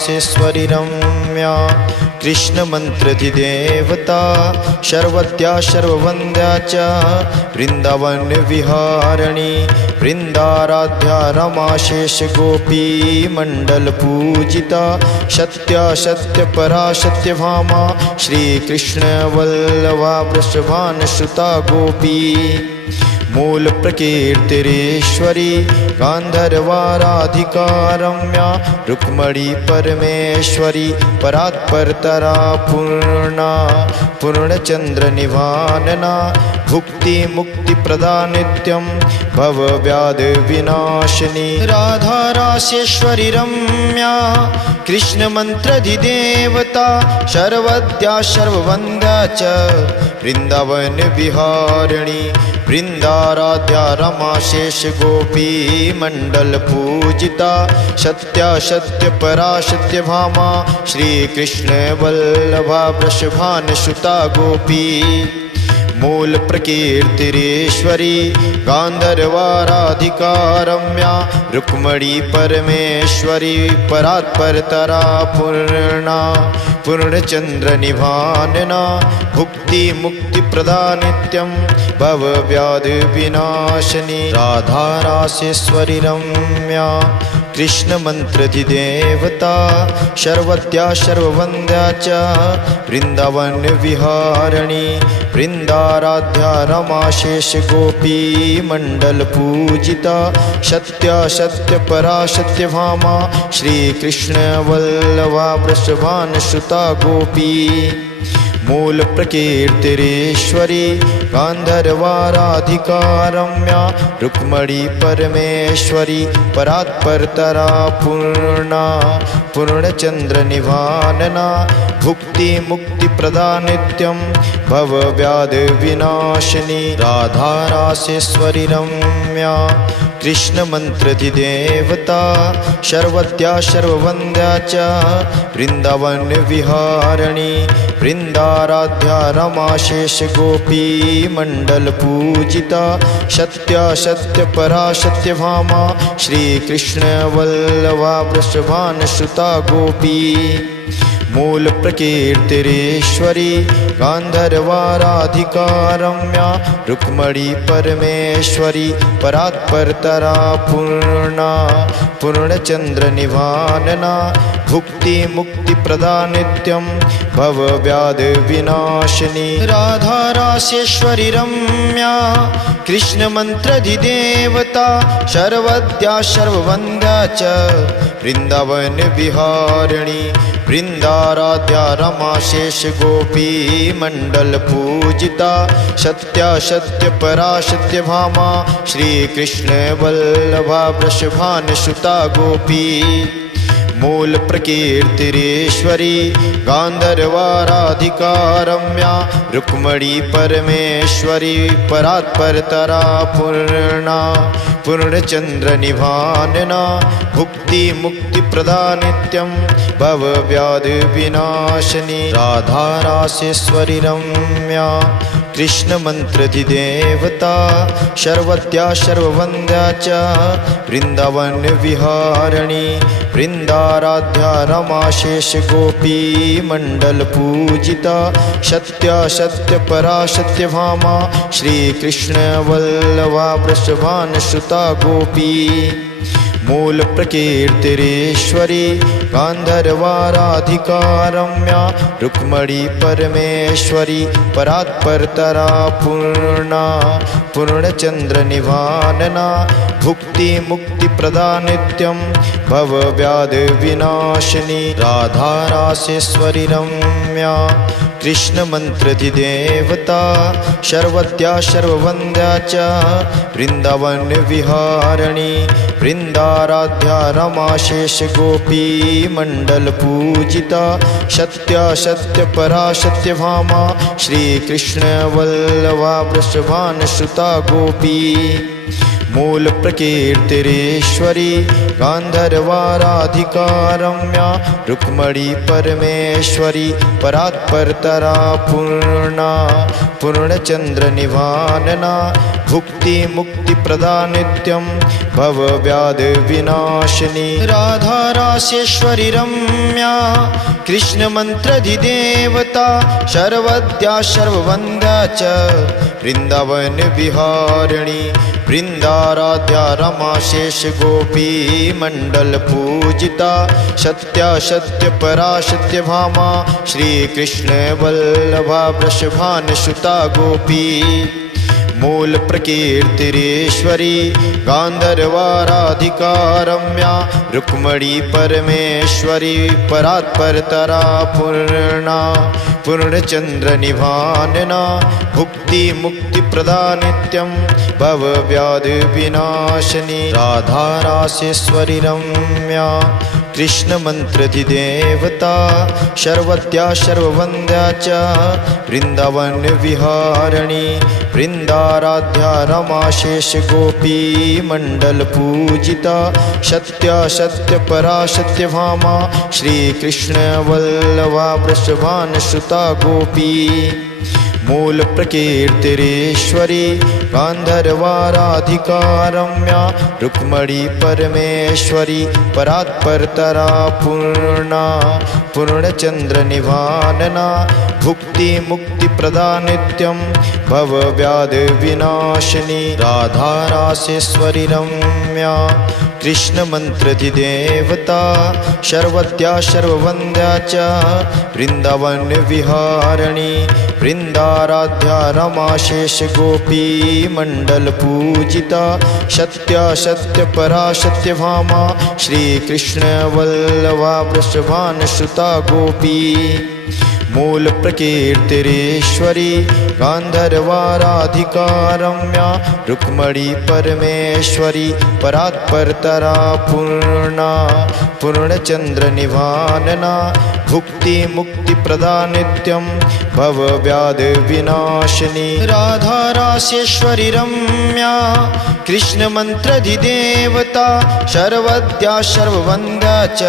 राधारासेश्वरी रम्या कृष्णमन्त्रधिदेवता शर्वत्या सर्ववन्द्या च वृन्दावन विहारिणी वृन्दाराध्या रमाशेषगोपी मण्डलपूजिता सत्या सत्यपरा सत्यभामा श्रीकृष्णवल्लभा वृषभानुसुता गोपी मूल प्रकीर्तिरेश्वरी गान्धर्वाराधिका रम्या रुक्मणी परमेश्वरी परात्परतरा पूर्णा पूर्णचंद्र निवारणा भुक्ति मुक्ति प्रदा नित्यं भवव्याध विनाशिनी राधारासेश्वरी रम्या कृष्ण मंत्रधिदेवता सर्वद्या सर्ववन्द्या च वृंदावन विहारिणी वृंदाराध्या रमाशेष गोपी मंडल पूजिता सत्या सत्यपरा सत्यभामा श्रीकृष्ण वल्लभा वृषभानुसुता गोपी मूल प्रकीर्तिरेश्वरी गान्धर्वाराधिका रम्या रुक्मणी परमेश्वरी परात्परतरा पूर्णा पूर्णचंद्र निवारणा भुक्ति मुक्ति प्रदा नित्यं भवव्याध विनाशिनी राधारासेश्वरी रम्या कृष्ण मंत्रधिदेवता सर्वत्या सर्ववन्द्या च वृंदावन विहारिणी वृंदाराध्या रमाशेष गोपी मंडल पूजिता सत्या सत्यपरा सत्यभामा श्रीकृष्ण वल्लभा वृषभानुसुता गोपी मूल प्रकीर्तिरेश्वरी गान्धर्वाराधिका रम्या रुक्मणी परमेश्वरी परात्परतरा पूर्णा पूर्णचंद्र निवारणा भुक्ति मुक्ति प्रदा नित्यं भवव्याध विनाशिनी राधारासेश्वरी रम्या कृष्ण मंत्रधिदेवता सर्वत्या सर्ववन्द्या च वृंदावन विहारिणी वृंदाराध्या रमाशेष गोपी मंडल पूजिता सत्या सत्यपरा सत्यभामा श्रीकृष्ण वल्लभा वृषभानुसुता गोपी मूल प्रकीर्तिरेश्वरी गान्धर्वाराधिका रम्या रुक्मणी परमेश्वरी परात्परतरा पूर्णा पूर्णचंद्र निवारणा भुक्ति मुक्ति प्रदा नित्यं भवव्याध विनाशिनी राधारासेश्वरी रम्या कृष्ण मंत्रधिदेवता सर्वद्या सर्ववन्द्या च वृंदावन विहारिणी वृंदाराध्या रमाशेष गोपी मंडल पूजिता सत्या सत्यपरा सत्यभामा श्रीकृष्ण वल्लभा वृषभानुसुता गोपी मूल प्रकीर्तिरेश्वरी गान्धर्वाराधिका रम्या रुक्मणी परमेश्वरी परात्परतरा पूर्णा पूर्णचंद्र निवारणा भुक्ति मुक्ति प्रदा नित्यं भवव्याध विनाशिनी राधारासेश्वरी रम्या कृष्ण मंत्रधिदेवता सर्वत्या सर्ववन्द्या च वृंदावन विहारिणी वृंदाराध्या रमाशेष गोपी मंडल पूजिता सत्या सत्यपरा सत्यभामा श्रीकृष्ण वल्लभा वृषभानुसुता गोपी मूल प्रकीर्तिरेश्वरी गान्धर्वाराधिका रम्या रुक्मणी परमेश्वरी परात्परतरा पूर्णा पूर्णचंद्र निवारणा भुक्ति मुक्ति प्रदा नित्यं भवव्याध विनाशिनी राधारासेश्वरी रम्या कृष्ण मंत्रधिदेवता सर्वत्या सर्ववन्द्या च वृंदावन विहारिणी वृंदाराध्या रमाशेष गोपी मंडल पूजिता सत्या सत्यपरा सत्यभामा श्रीकृष्ण वल्लभा वृषभानुसुता गोपी मूलप्रकीर्तिरेश्वरी गान्धर्वाराधिका रम्या रुक्मणी परमेश्वरी परात्परतरा पूर्णा पूर्णचन्द्रनिवारणा भुक्तिमुक्तिप्रदा नित्यं भवव्याधिविनाशिनी राधारासेश्वरी रम्या कृष्णमन्त्रधिदेवता सर्वद्या सर्ववन्द्या च वृन्दावनविहारिणी वृन्दाराध्या रमा शेषगोपी मण्डलपूजिता सत्या सत्यपरा सत्यभामा श्रीकृष्णवल्लभा वृषभानुसुता गोपी मूलप्रकीर्तिरेश्वरी गान्धर्वाराधिका रम्या रुक्मणी परमेश्वरी परात्परतरा पूर्णा पूर्णचन्द्रनिवारणा भुक्तिमुक्तिप्रदा नित्यं भवव्याधिविनाशिनी राधारासेश्वरी रम्या कृष्णमन्त्रधिदेवता सर्वद्या सर्ववन्द्या च वृन्दावनविहारिणी वृन्दाराध्या रमा शेषगोपी मण्डलपूजिता सत्या सत्यपरा सत्यभामा श्रीकृष्णवल्लभा वृषभानुसुता गोपी मूलप्रकीर्तिरेश्वरी गान्धर्वाराधिका रम्या रुक्मणी परमेश्वरी परात्परतरा पूर्णा पूर्णचन्द्रनिवारणा भुक्तिमुक्तिप्रदा नित्यं भवव्याधिविनाशिनी राधारासेश्वरी रम्या कृष्णमन्त्रधिदेवता सर्वद्या सर्ववन्द्या च वृन्दावनविहारिणी वृन्दाराध्या रमा शेषगोपी मण्डलपूजिता सत्या सत्यपरा सत्यभामा श्रीकृष्णवल्लभा वृषभानुसुता गोपी मूलप्रकीर्तिरेश्वरी गान्धर्वाराधिका रम्या रुक्मणी परमेश्वरी परात्परतरा पूर्णा पूर्णचन्द्रनिवारणा भुक्तिमुक्तिप्रदा नित्यं भवव्याधिविनाशिनी राधारासेश्वरी रम्या कृष्णमन्त्रधिदेवता सर्वद्या सर्ववन्द्या च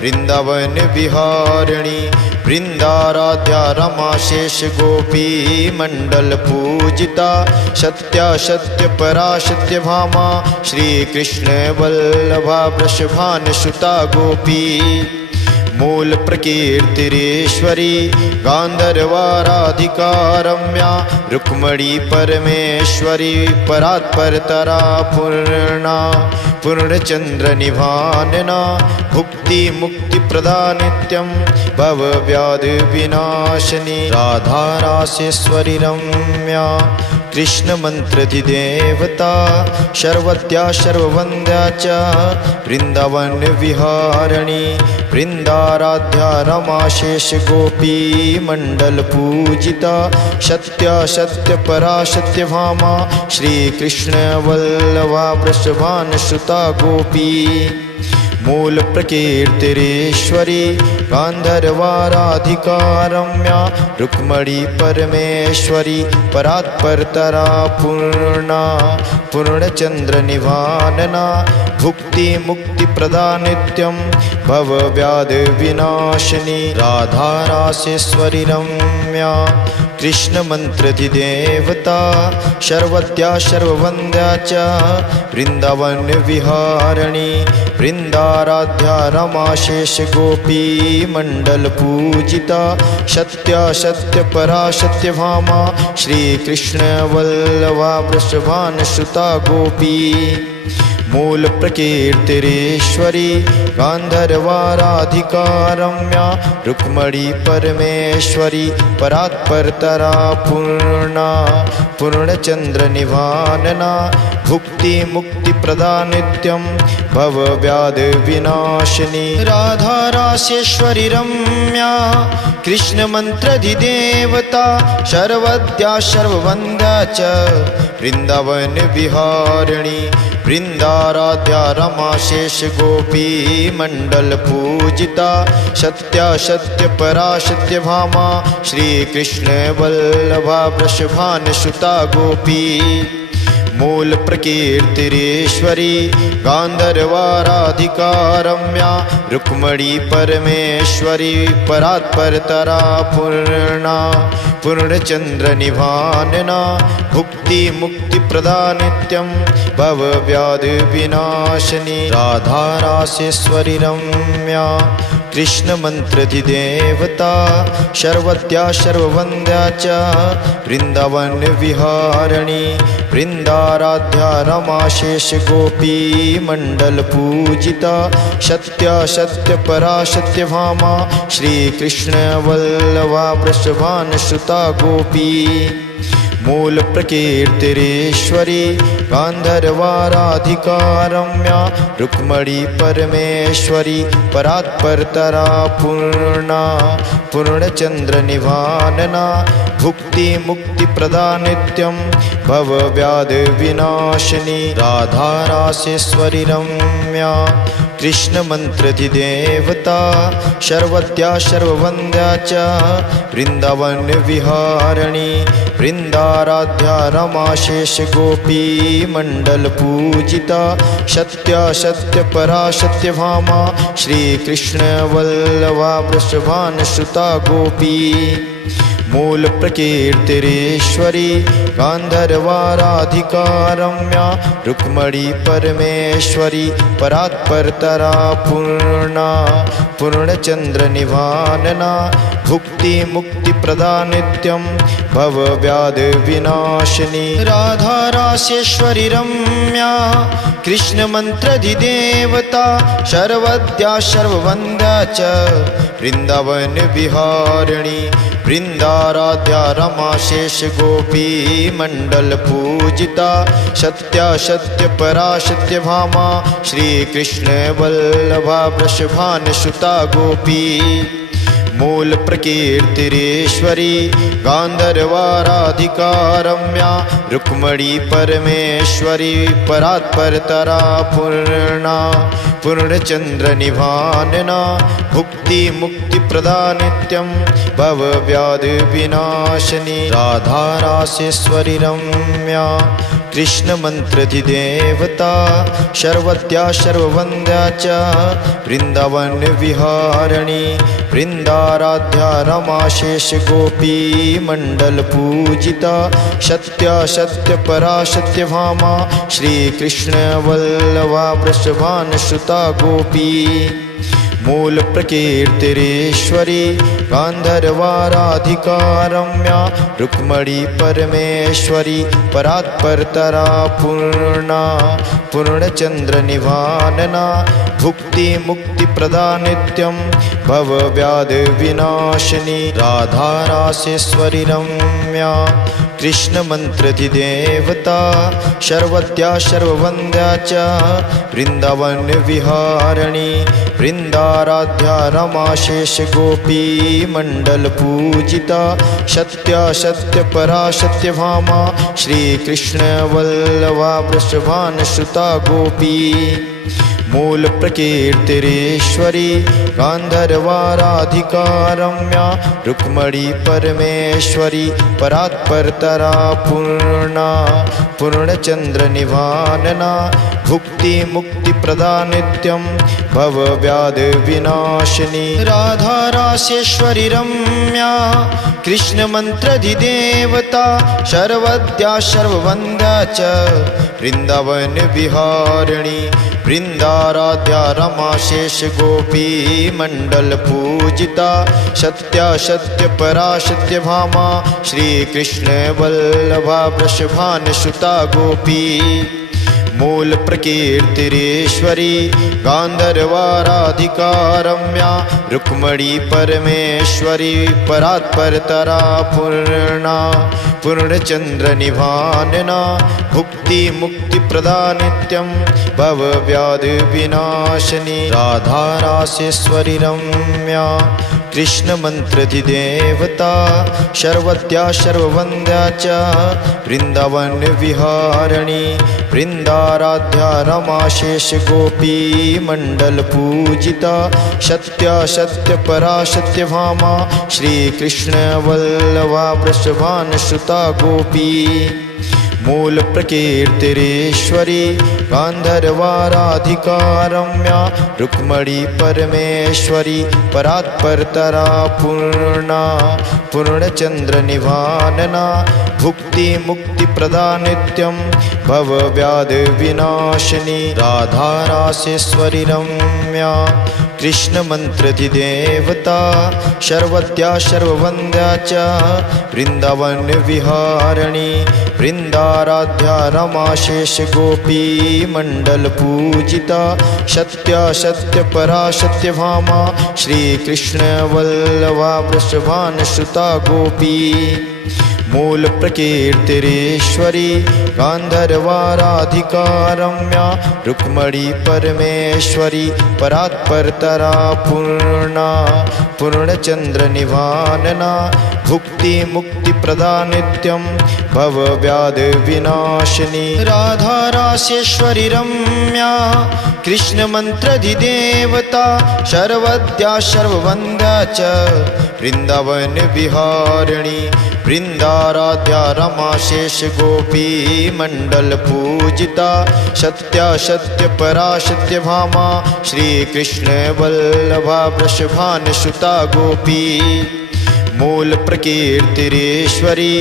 वृन्दावनविहारिणी वृन्दाराध्या रमा शेषगोपी मण्डलपूजिता सत्या सत्यपरा सत्यभामा श्रीकृष्णवल्लभा वृषभानुसुता गोपी मूलप्रकीर्तिरेश्वरी गान्धर्वाराधिका रम्या रुक्मणी परमेश्वरी परात्परतरा पूर्णा पूर्णचन्द्रनिवारणा भुक्तिमुक्तिप्रदा नित्यं भवव्याधिविनाशिनी राधारासेश्वरी रम्या कृष्णमन्त्रधिदेवता सर्वद्या सर्ववन्द्या च वृन्दावनविहारिणी वृन्दाराध्या रमा शेषगोपी मण्डलपूजिता सत्या सत्यपरा सत्यभामा श्रीकृष्णवल्लभा वृषभानुसुता गोपी मूलप्रकीर्तिरेश्वरी गान्धर्वाराधिका रम्या रुक्मणी परमेश्वरी परात्परतरा पूर्णा पूर्णचन्द्रनिवारणा भुक्तिमुक्तिप्रदा नित्यं भवव्याधिविनाशिनी राधारासेश्वरी रम्या कृष्णमन्त्रधिदेवता सर्वद्या सर्ववन्द्या च वृन्दावनविहारिणी वृन्दाराध्या रमा शेषगोपी मण्डलपूजिता सत्या सत्यपरा सत्यभामा श्रीकृष्णवल्लभा वृषभानुसुता गोपी मूलप्रकीर्तिरेश्वरी गान्धर्वाराधिका रम्या रुक्मणी परमेश्वरी परात्परतरा पूर्णा पूर्णचन्द्रनिवारणा भुक्तिमुक्तिप्रदा नित्यं भवव्याधिविनाशिनी राधारासेश्वरी रम्या कृष्णमन्त्रधिदेवता सर्वद्या सर्ववन्द्या च वृन्दावनविहारिणी वृन्दाराध्या रमा शेषगोपी मण्डलपूजिता सत्या सत्यपरा सत्यभामा श्रीकृष्णवल्लभा वृषभानुसुता गोपी मूल प्रकीर्तिरेश्वरी गांधर्वाराधिका रम्या रुक्मणी परमेश्वरी परात्परतरा पूर्णा पूर्णचंद्र निभानना भुक्ति मुक्ति प्रदा नित्यं भव व्याधि विनाशिनी राधा रासेश्वरी रम्या कृष्ण मंत्रधिदेवता शर्वत्या शर्ववन्द्या च वृंदावन विहारिणी वृंदाराध्या रमा शेष गोपी मंडल पूजिता सत्या सत्य परा सत्य भामा श्री कृष्ण वल्लभा वृषभान सुता गोपी मूल प्रकीर्तिरेश्वरी गांधर्वाराधिका रम्या रुक्मणी परमेश्वरी परात्परतरा पूर्णा पूर्णचंद्र निभानना भुक्ति मुक्ति प्रदा नित्यं भव व्याधि विनाशिनी राधा रासेश्वरी रम्या कृष्ण मंत्रधिदेवता शर्वत्या शर्ववन्द्या च वृंदावन विहारिणी वृंदाराध्या रमा शेष गोपी मंडल पूजिता सत्या सत्य परा सत्य भामा श्री कृष्ण वल्लभा वृषभान सुता गोपी मूल प्रकीर्तिरेश्वरी गांधर्वाराधिका रम्या रुक्मणी परमेश्वरी परात्परतरा पूर्णा पूर्णचंद्र निभानना भुक्ति मुक्ति प्रदा नित्यं भव व्याधि विनाशिनी राधा रासेश्वरी रम्या कृष्ण मंत्रधिदेवता शर्वद्या शर्ववन्द्या च वृंदावन विहारिणी वृंदाराध्या रमा शेष गोपी मंडल पूजिता सत्या सत्य परा सत्य भामा श्री कृष्ण वल्लभा वृषभान सुता गोपी मूल प्रकीर्तिरेश्वरी गांधर्वाराधिका रम्या रुक्मणी परमेश्वरी परात्परतरा पूर्णा पूर्णचंद्र निभानना भुक्ति मुक्ति प्रदा नित्यं भव व्याधि विनाशिनी राधा रासेश्वरी रम्या कृष्ण मंत्रधिदेवता शर्वत्या शर्ववन्द्या च वृंदावन विहारिणी वृंदाराध्या रमा शेष गोपी मंडल पूजिता सत्या सत्य परा सत्य भामा श्री कृष्ण वल्लभा वृषभान सुता गोपी मूल प्रकीर्तिरेश्वरी गांधर्वाराधिका रम्या रुक्मणी परमेश्वरी परात्परतरा पूर्णा पूर्णचंद्र निभानना भुक्ति मुक्ति प्रदा नित्यं भव व्याधि विनाशिनी राधा रासेश्वरी रम्या कृष्ण मंत्रधिदेवता शर्वत्या शर्ववन्द्या च वृंदावन विहारिणी वृंदाराध्या रमा शेष गोपी मंडल पूजिता सत्या सत्य परा सत्य भामा श्री कृष्ण वल्लभा वृषभान सुता गोपी मूल प्रकीर्तिरेश्वरी गांधर्वाराधिका रम्या रुक्मणी परमेश्वरी परात्परतरा पूर्णा पूर्णचंद्र निभानना भुक्ति मुक्ति प्रदा नित्यं भव व्याधि विनाशिनी राधा रासेश्वरी रम्या कृष्ण मंत्रधिदेवता शर्वद्या शर्ववन्द्या च वृंदावन विहारिणी वृंदाराध्या रमा शेष गोपी मंडल पूजिता सत्या सत्य परा सत्य भामा श्री कृष्ण वल्लभा वृषभान सुता गोपी मूल प्रकीर्तिरेश्वरी गांधर्वाराधिका रम्या रुक्मणी परमेश्वरी परात्परतरा पूर्णा पूर्णचंद्र निभानना भुक्ति मुक्ति प्रदा नित्यं भव व्याधि विनाशिनी राधा रासेश्वरी रम्या कृष्ण मंत्रधिदेवता शर्वत्या शर्ववन्द्या च वृंदावन विहारिणी वृंदाराध्या रमा शेष गोपी मंडल पूजिता सत्या सत्य परा सत्य भामा श्री कृष्ण वल्लभा वृषभान सुता गोपी मूलप्रकीर्तिरेश्वरी गान्धर्वाराधिका रम्या रुक्मणी परमेश्वरी परात्परतरा पूर्णा पूर्णचन्द्रनिभानना भुक्तिमुक्तिप्रदा नित्यं भवव्याधिविनाशिनी राधारासेश्वरी रम्या कृष्णमन्त्रधिदेवता शर्वत्या शर्ववन्द्या च वृन्दावनविहारिणी वृन्दाराध्या रमाशेषगोपी मण्डलपूजिता सत्या सत्यपरा सत्यभामा श्रीकृष्णवल्लभा वृषभानुसुता गोपी मूलप्रकीर्तिरेश्वरी गान्धर्वाराधिका रम्या रुक्मणी परमेश्वरी परात्परतरा पूर्णा पूर्णचन्द्रनिभानना भुक्तिमुक्तिप्रदा नित्यं भवव्याधिविनाशिनी राधारासेश्वरी रम्या कृष्णमन्त्रधिदेवता शर्वद्या शर्ववन्द्या च वृन्दावनविहारिणी वृन्दाराध्या रमाशेषगोपी मण्डलपूजिता सत्या सत्यपरा सत्यभामा श्रीकृष्णवल्लभा वृषभानुसुता गोपी मूलप्रकीर्तिरेश्वरी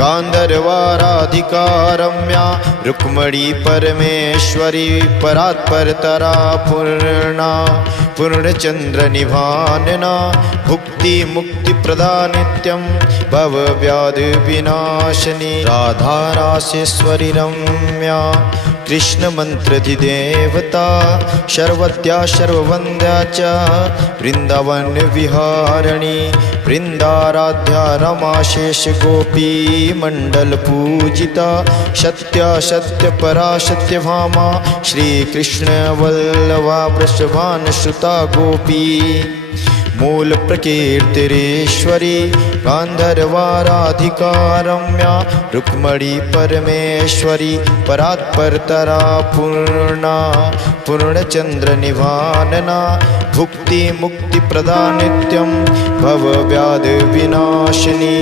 गान्धर्वाराधिका रम्या रुक्मणी परमेश्वरी परात्परतरा पूर्णा पूर्णचन्द्रनिभानना भुक्तिमुक्तिप्रदा नित्यं भवव्याधिविनाशिनी राधारासेश्वरी रम्या कृष्णमन्त्रधिदेवता शर्वत्या शर्ववन्द्या च वृन्दावनविहारिणी वृन्दाराध्या रमाशेषगोपी मण्डलपूजिता सत्या सत्यपरा सत्यभामा श्रीकृष्णवल्लभा वृषभानुसुता गोपी मूलप्रकीर्तिरेश्वरी गान्धर्वाराधिका रम्या रुक्मणी परमेश्वरी परात्परतरा पूर्णा पूर्णचन्द्रनिभानना भुक्तिमुक्तिप्रदा नित्यं भवव्याधिविनाशिनी